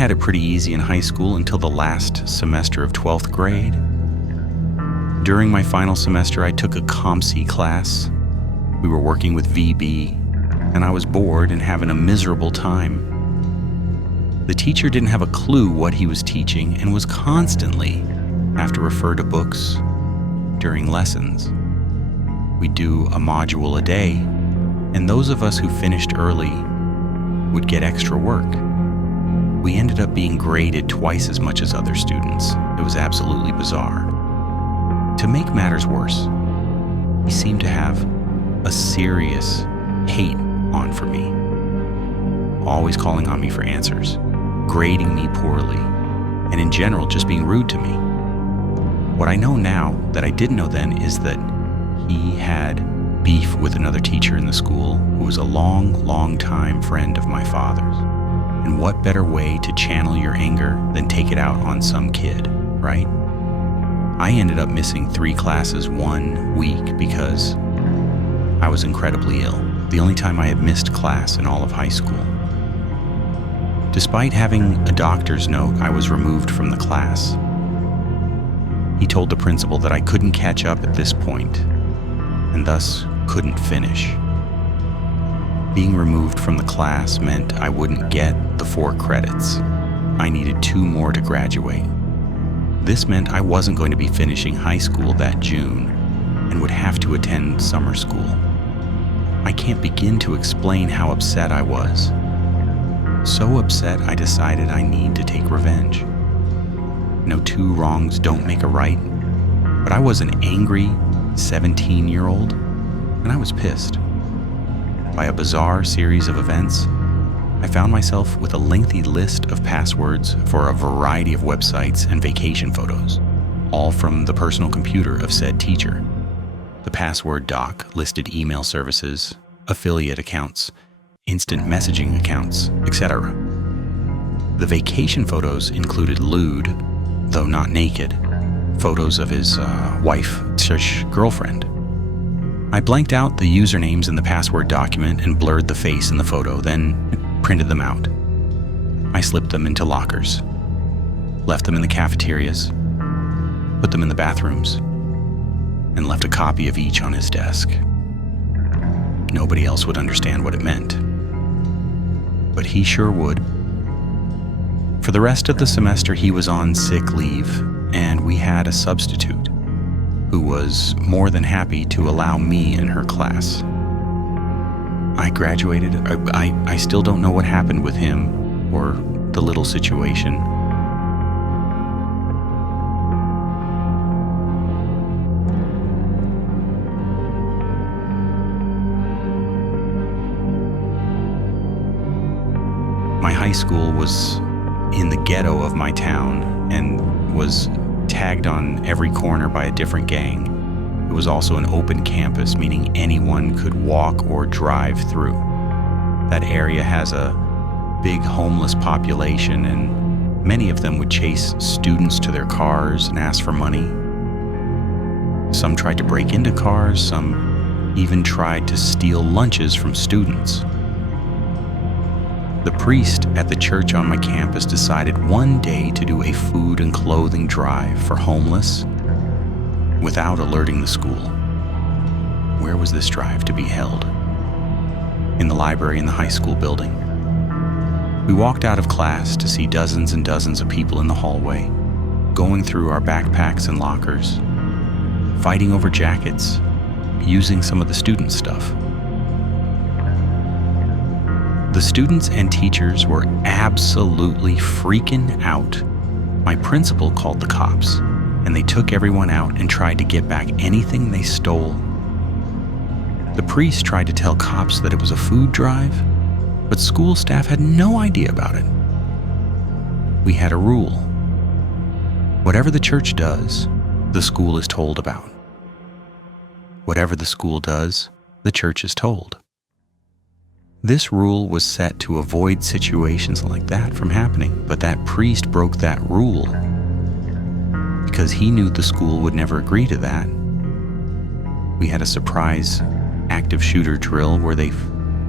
had it pretty easy in high school until the last semester of 12th grade. During my final semester, I took a ComC class. We were working with VB, and I was bored and having a miserable time. The teacher didn't have a clue what he was teaching and was constantly have to refer to books during lessons. We'd do a module a day, and those of us who finished early would get extra work. We ended up being graded twice as much as other students. It was absolutely bizarre. To make matters worse, he seemed to have a serious hate on for me, always calling on me for answers, grading me poorly, and in general just being rude to me. What I know now that I didn't know then is that he had beef with another teacher in the school who was a long time friend of my father's. And what better way to channel your anger than take it out on some kid, right? I ended up missing 3 classes 1 week because I was incredibly ill, the only time I had missed class in all of high school. Despite having a doctor's note, I was removed from the class. He told the principal that I couldn't catch up at this point, and thus couldn't finish. Being removed from the class meant I wouldn't get the 4 credits. I needed 2 more to graduate. This meant I wasn't going to be finishing high school that June and would have to attend summer school. I can't begin to explain how upset I was. So upset I decided I need to take revenge. No 2 wrongs don't make a right, but I was an angry 17-year-old, and I was pissed. By a bizarre series of events, I found myself with a lengthy list of passwords for a variety of websites and vacation photos, all from the personal computer of said teacher. The password doc listed email services, affiliate accounts, instant messaging accounts, etc. The vacation photos included lewd, though not naked, photos of his wife/girlfriend. I blanked out the usernames in the password document and blurred the face in the photo, then printed them out. I slipped them into lockers, left them in the cafeterias, put them in the bathrooms, and left a copy of each on his desk. Nobody else would understand what it meant, but he sure would. For the rest of the semester, he was on sick leave, and we had a substitute who was more than happy to allow me in her class. I graduated. I still don't know what happened with him or the little situation. My high school was in the ghetto of my town and was tagged on every corner by a different gang. It was also an open campus, meaning anyone could walk or drive through. That area has a big homeless population, and many of them would chase students to their cars and ask for money. Some tried to break into cars, some even tried to steal lunches from students. The priest at the church on my campus decided one day to do a food and clothing drive for homeless without alerting the school. Where was this drive to be held? In the library in the high school building. We walked out of class to see dozens and dozens of people in the hallway, going through our backpacks and lockers, fighting over jackets, using some of the student stuff. The students and teachers were absolutely freaking out. My principal called the cops, and they took everyone out and tried to get back anything they stole. The priest tried to tell cops that it was a food drive, but school staff had no idea about it. We had a rule. Whatever the church does, the school is told about. Whatever the school does, the church is told. This rule was set to avoid situations like that from happening, but that priest broke that rule because he knew the school would never agree to that. We had a surprise active shooter drill where they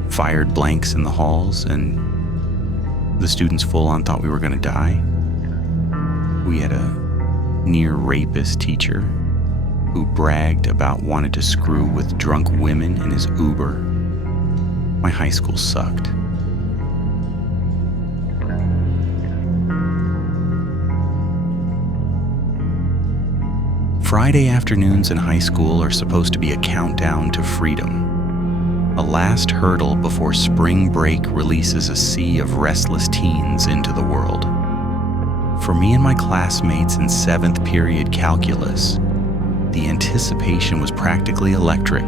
fired blanks in the halls, and The students full-on thought we were going to die. We had a near-rapist teacher who bragged about wanting to screw with drunk women in his Uber. My high school sucked. Friday afternoons in high school are supposed to be a countdown to freedom. A last hurdle before spring break releases a sea of restless teens into the world. For me and my classmates in 7th period calculus, the anticipation was practically electric.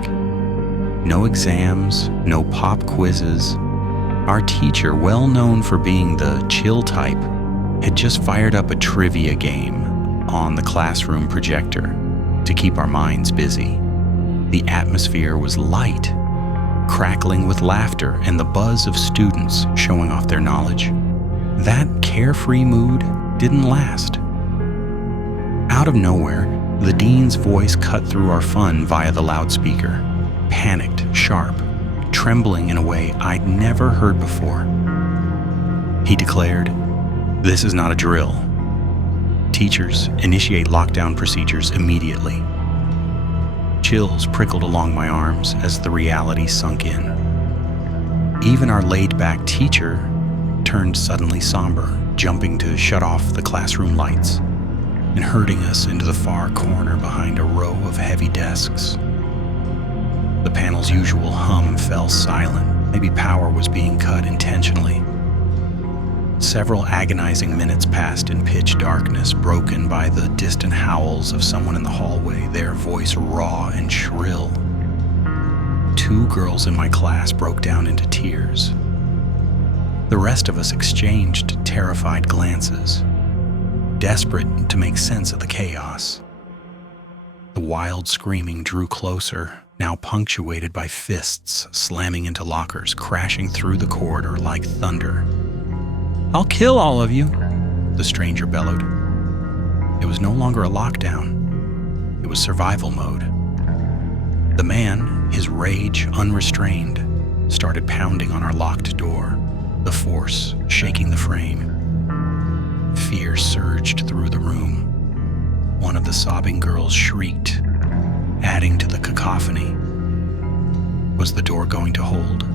No exams, no pop quizzes. Our teacher, well known for being the chill type, had just fired up a trivia game on the classroom projector to keep our minds busy. The atmosphere was light, crackling with laughter and the buzz of students showing off their knowledge. That carefree mood didn't last. Out of nowhere, the dean's voice cut through our fun via the loudspeaker, panicked, sharp, trembling in a way I'd never heard before. He declared, "This is not a drill. Teachers, initiate lockdown procedures immediately." Chills prickled along my arms as the reality sunk in. Even our laid-back teacher turned suddenly somber, jumping to shut off the classroom lights and herding us into the far corner behind a row of heavy desks. The panel's usual hum fell silent. Maybe power was being cut intentionally. Several agonizing minutes passed in pitch darkness, broken by the distant howls of someone in the hallway, their voice raw and shrill. 2 girls in my class broke down into tears. The rest of us exchanged terrified glances, desperate to make sense of the chaos. The wild screaming drew closer, now punctuated by fists slamming into lockers, crashing through the corridor like thunder. "I'll kill all of you," the stranger bellowed. It was no longer a lockdown. It was survival mode. The man, his rage unrestrained, started pounding on our locked door, the force shaking the frame. Fear surged through the room. One of the sobbing girls shrieked, adding to the cacophony. Was the door going to hold?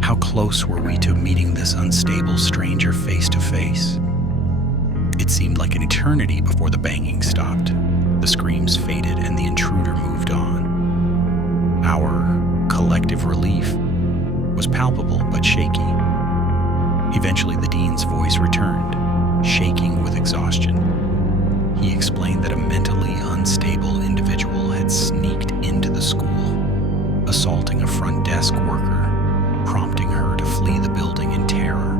How close were we to meeting this unstable stranger face to face? It seemed like an eternity before the banging stopped. The screams faded and the intruder moved on. Our collective relief was palpable but shaky. Eventually, the dean's voice returned, shaking with exhaustion. He explained that a mentally unstable individual had sneaked into the school, assaulting a front desk worker, prompting her to flee the building in terror.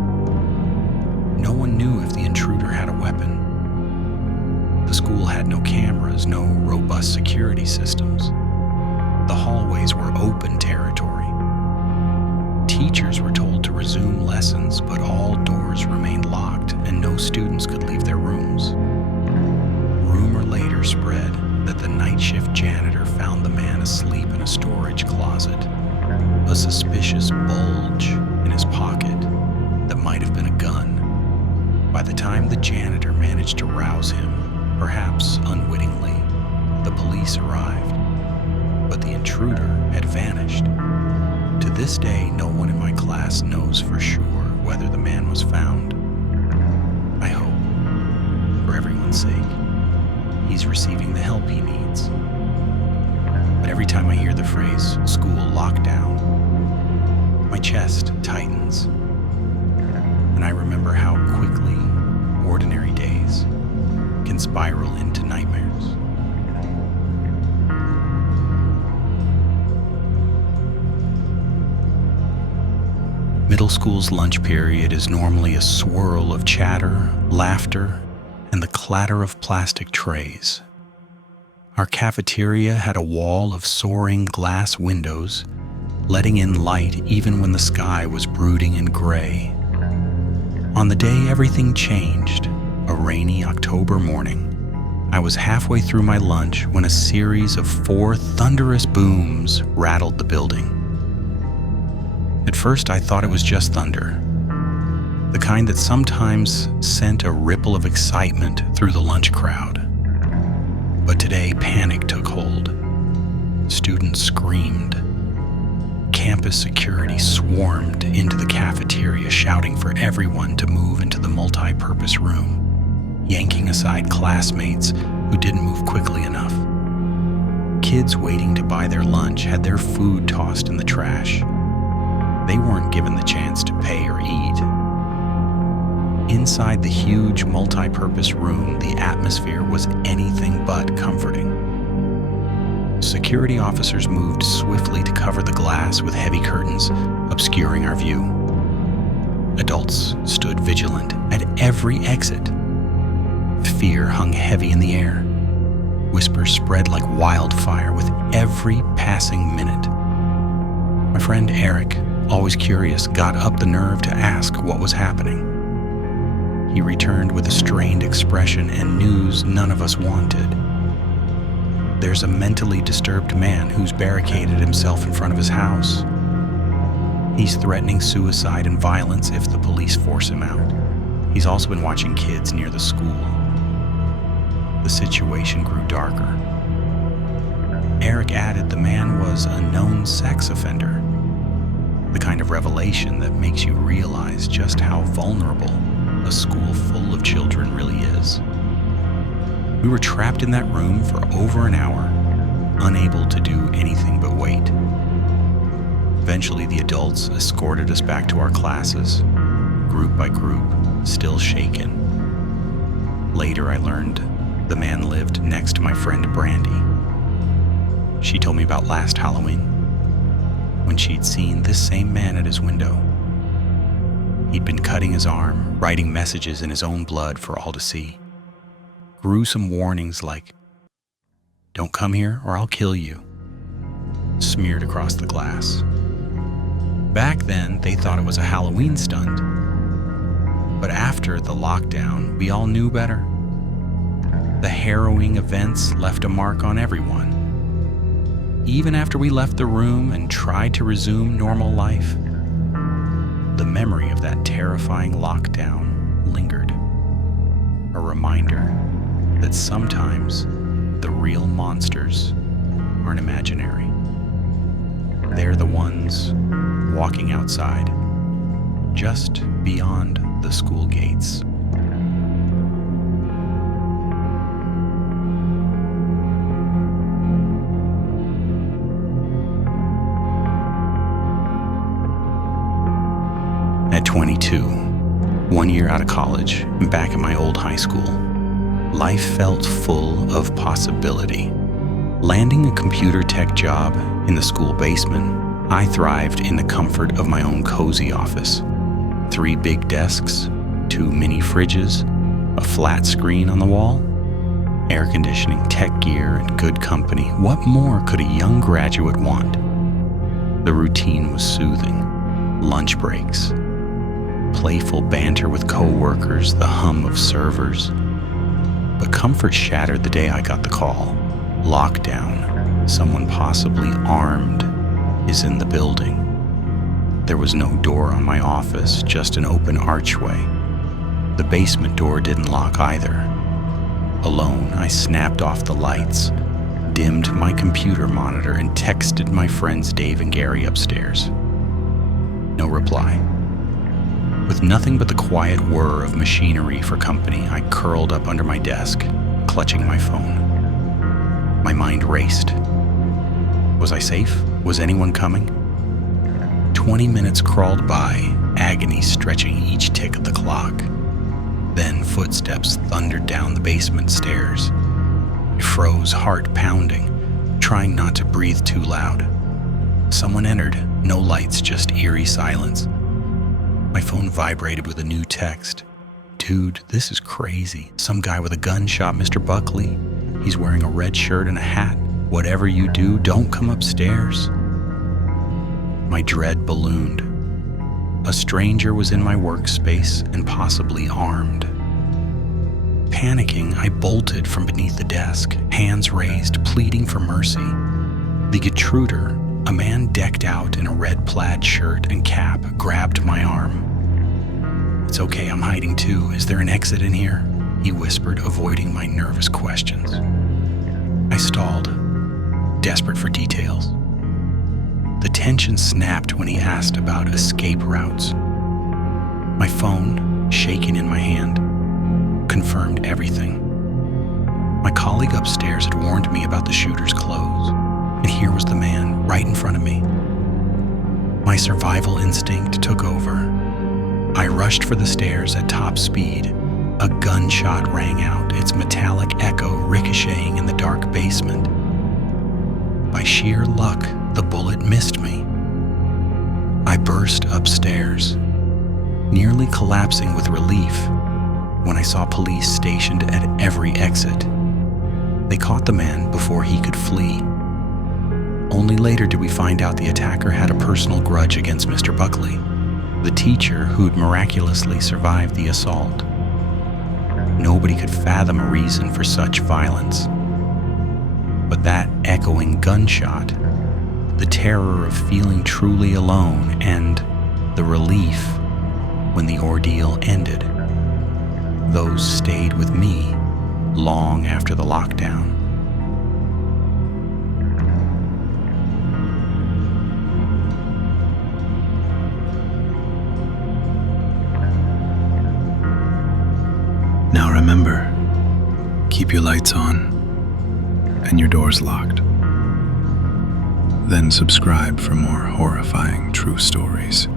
No one knew if the intruder had a weapon. The school had no cameras, no robust security systems. The hallways were open territory. Teachers were told to resume lessons, but all doors remained locked and no students could leave their rooms. Rumor later spread that the night shift janitor found the man asleep in a storage closet, a suspicious bulge in his pocket that might have been a gun. By the time the janitor managed to rouse him, perhaps unwittingly, the police arrived, but the intruder had vanished. To this day, no one in my class knows for sure whether the man was found. I hope, for everyone's sake, he's receiving the help he needs. But every time I hear the phrase "school lockdown," my chest tightens, and I remember how quickly ordinary days can spiral into nightmares. Middle school's lunch period is normally a swirl of chatter, laughter, and the clatter of plastic trays. Our cafeteria had a wall of soaring glass windows, letting in light even when the sky was brooding and gray. On the day everything changed, a rainy October morning, I was halfway through my lunch when a series of 4 thunderous booms rattled the building. At first, I thought it was just thunder. the kind that sometimes sent a ripple of excitement through the lunch crowd. But today, panic took hold. Students screamed. Campus security swarmed into the cafeteria, shouting for everyone to move into the multi-purpose room, yanking aside classmates who didn't move quickly enough. Kids waiting to buy their lunch had their food tossed in the trash. They weren't given the chance to pay or eat. Inside the huge multi-purpose room, the atmosphere was anything but comforting. Security officers moved swiftly to cover the glass with heavy curtains, obscuring our view. Adults stood vigilant at every exit. Fear hung heavy in the air. Whispers spread like wildfire with every passing minute. My friend Eric, always curious, got up the nerve to ask what was happening. He returned with a strained expression and news none of us wanted. There's a mentally disturbed man who's barricaded himself in front of his house. He's threatening suicide and violence if the police force him out. He's also been watching kids near the school. The situation grew darker. Eric added the man was a known sex offender, the kind of revelation that makes you realize just how vulnerable a school full of children really is. We were trapped in that room for over an hour, unable to do anything but wait. Eventually, the adults escorted us back to our classes, group by group, still shaken. Later, I learned the man lived next to my friend Brandy. She told me about last Halloween, when she'd seen this same man at his window. He'd been cutting his arm, writing messages in his own blood for all to see. Gruesome warnings like, "Don't come here or I'll kill you," smeared across the glass. Back then, they thought it was a Halloween stunt. But after the lockdown, we all knew better. The harrowing events left a mark on everyone. Even after we left the room and tried to resume normal life, the memory of that terrifying lockdown lingered. A reminder that sometimes the real monsters aren't imaginary. They're the ones walking outside, just beyond the school gates. At 22, 1 year out of college, and back at my old high school, life felt full of possibility. Landing a computer tech job in the school basement, I thrived in the comfort of my own cozy office. 3 big desks, 2 mini fridges, a flat screen on the wall, air conditioning, tech gear, and good company. What more could a young graduate want? The routine was soothing. Lunch breaks, playful banter with co-workers, the hum of servers. But comfort shattered the day I got the call. Lockdown. Someone possibly armed is in the building. There was no door on my office, just an open archway. The basement door didn't lock either. Alone, I snapped off the lights, dimmed my computer monitor, and texted my friends Dave and Gary upstairs. No reply. With nothing but the quiet whir of machinery for company, I curled up under my desk, clutching my phone. My mind raced. Was I safe? Was anyone coming? 20 minutes crawled by, agony stretching each tick of the clock. Then footsteps thundered down the basement stairs. I froze, heart pounding, trying not to breathe too loud. Someone entered, no lights, just eerie silence. My phone vibrated with a new text. "Dude, this is crazy. Some guy with a gun shot Mr. Buckley. He's wearing a red shirt and a hat. Whatever you do, don't come upstairs." My dread ballooned. A stranger was in my workspace and possibly armed. Panicking, I bolted from beneath the desk, hands raised, pleading for mercy. The intruder, a man decked out in a red plaid shirt and cap, grabbed my arm. "It's okay, I'm hiding too. Is there an exit in here?" he whispered, avoiding my nervous questions. I stalled, desperate for details. The tension snapped when he asked about escape routes. My phone, shaking in my hand, confirmed everything. My colleague upstairs had warned me about the shooter's clothes, and here was the man right in front of me. My survival instinct took over. I rushed for the stairs at top speed. A gunshot rang out, its metallic echo ricocheting in the dark basement. By sheer luck, the bullet missed me. I burst upstairs, nearly collapsing with relief when I saw police stationed at every exit. They caught the man before he could flee. Only later did we find out the attacker had a personal grudge against Mr. Buckley, the teacher who'd miraculously survived the assault. Nobody could fathom a reason for such violence. But that echoing gunshot, the terror of feeling truly alone, and the relief when the ordeal ended, those stayed with me long after the lockdown. Now remember, keep your lights on and your doors locked. Then subscribe for more horrifying true stories.